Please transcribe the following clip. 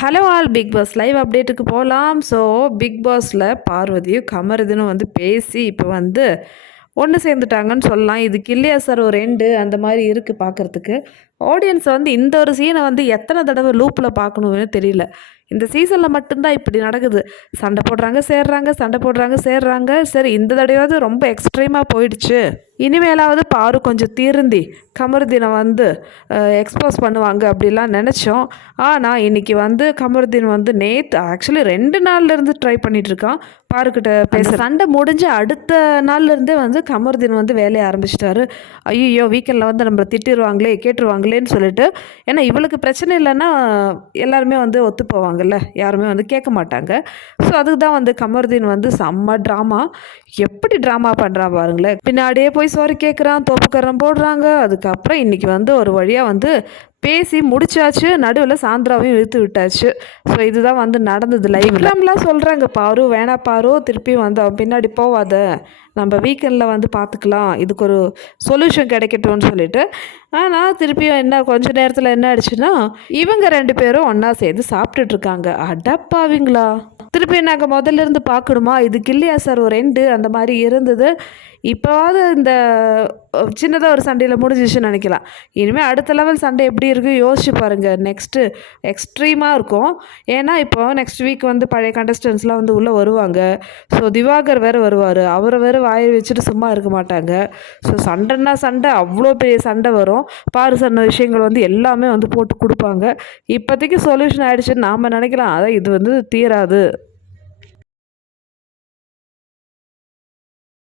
Hello all Bigg Boss live அப்டேட்டுக்கு போகலாம் so big பாஸில் பார்வதியும் கமருதுன்னு வந்து பேசி இப்போ வந்து ஒன்று சேர்ந்துட்டாங்கன்னு சொல்லலாம். இதுக்கு இல்லையா சார் ஒரு எண்டு அந்த மாதிரி இருக்குது பார்க்குறதுக்கு. ஆடியன்ஸ் வந்து இந்த ஒரு சீனை வந்து எத்தனை தடவை லூப்பில் பார்க்கணும்னு தெரியல. இந்த சீசனில் மட்டும்தான் இப்படி நடக்குது. சண்டை போடுறாங்க சேர்றாங்க சண்டை போடுறாங்க சேர்றாங்க. சரி இந்த தடவையாவது ரொம்ப எக்ஸ்ட்ரீமாக போயிடுச்சு. இனிமேலாவது பாரு கொஞ்சம் திருந்தி. கமருதீனை வந்து எக்ஸ்போஸ் பண்ணுவாங்க அப்படிலாம் நினச்சோம். ஆனால் இன்றைக்கி வந்து கமருதீன் வந்து நேற்று ஆக்சுவலி ரெண்டு நாள்லேருந்து ட்ரை பண்ணிட்டு இருக்கான். பாருக்கிட்ட பேச சண்டை முடிஞ்ச அடுத்த நாள்லேருந்தே வந்து கமருதீன் வந்து வேலையை ஆரம்பிச்சிட்டாரு. ஐயோ வீக்கெண்டில் வந்து நம்மளை திட்டிடுவாங்களே கேட்டுருவாங்களேன்னு சொல்லிட்டு ஏன்னா இவளுக்கு பிரச்சனை இல்லைன்னா எல்லாருமே வந்து ஒத்து போவாங்கல்ல. யாருமே வந்து கேட்க மாட்டாங்க. ஸோ அதுக்கு தான் வந்து கமருதீன் வந்து செம்ம ட்ராமா எப்படி ட்ராமா பண்ணுறான் பாருங்களேன். பின்னாடியே போய் சாரி கேட்குறான் தோப்புக்கரம் போடுறாங்க. அதுக்கப்புறம் இன்றைக்கி வந்து ஒரு வழியாக வந்து பேசி முடிச்சாச்சு. நடுவில் சாந்திராவையும் இழுத்து விட்டாச்சு. ஸோ இதுதான் வந்து நடந்தது லைவ் லைவ்லாம்லாம் சொல்கிறாங்க பாரு வேணா பாரு திருப்பி வந்து அவன் பின்னாடி போவாத. நம்ம வீக்கெண்டில் வந்து பார்த்துக்கலாம் இதுக்கு ஒரு சொல்யூஷன் கிடைக்கட்டும்னு சொல்லிட்டு. ஆனால் திருப்பியும் என்ன கொஞ்ச நேரத்தில் என்ன ஆயிடுச்சுன்னா இவங்க ரெண்டு பேரும் ஒன்றா சேர்ந்து சாப்பிட்டுட்டு இருக்காங்க. அடப்பாவீங்களா திருப்பி நாங்கள் முதல்ல இருந்து பார்க்கணுமா இதுக்கு இல்லையா சார் ஒரு ரெண்டு அந்த மாதிரி இருந்தது. இப்போவாவது இந்த சின்னதாக ஒரு சண்டையில் முடிஞ்சிச்சுன்னு நினைக்கலாம். இனிமேல் அடுத்த லெவல் சண்டை எப்படி இருக்குது யோசிச்சு பாருங்கள் நெக்ஸ்ட்டு எக்ஸ்ட்ரீமாக இருக்கும். ஏன்னா இப்போ நெக்ஸ்ட் வீக் வந்து பழைய கண்டஸ்டன்ஸ்லாம் வந்து உள்ளே வருவாங்க. ஸோ திவாகர் வேறு வருவார். அவரை வேறு வாயை வச்சுட்டு சும்மா இருக்க மாட்டாங்க. ஸோ சண்டைன்னா சண்டை. அவ்வளோ பெரிய சண்டை வரும். பாரு சொன்ன விஷயங்கள் வந்து எல்லாமே வந்து போட்டு கொடுப்பாங்க. இப்போதைக்கு சொல்யூஷன் ஆகிடுச்சுன்னு நாம் நினைக்கலாம். அதான் இது வந்து தீராது.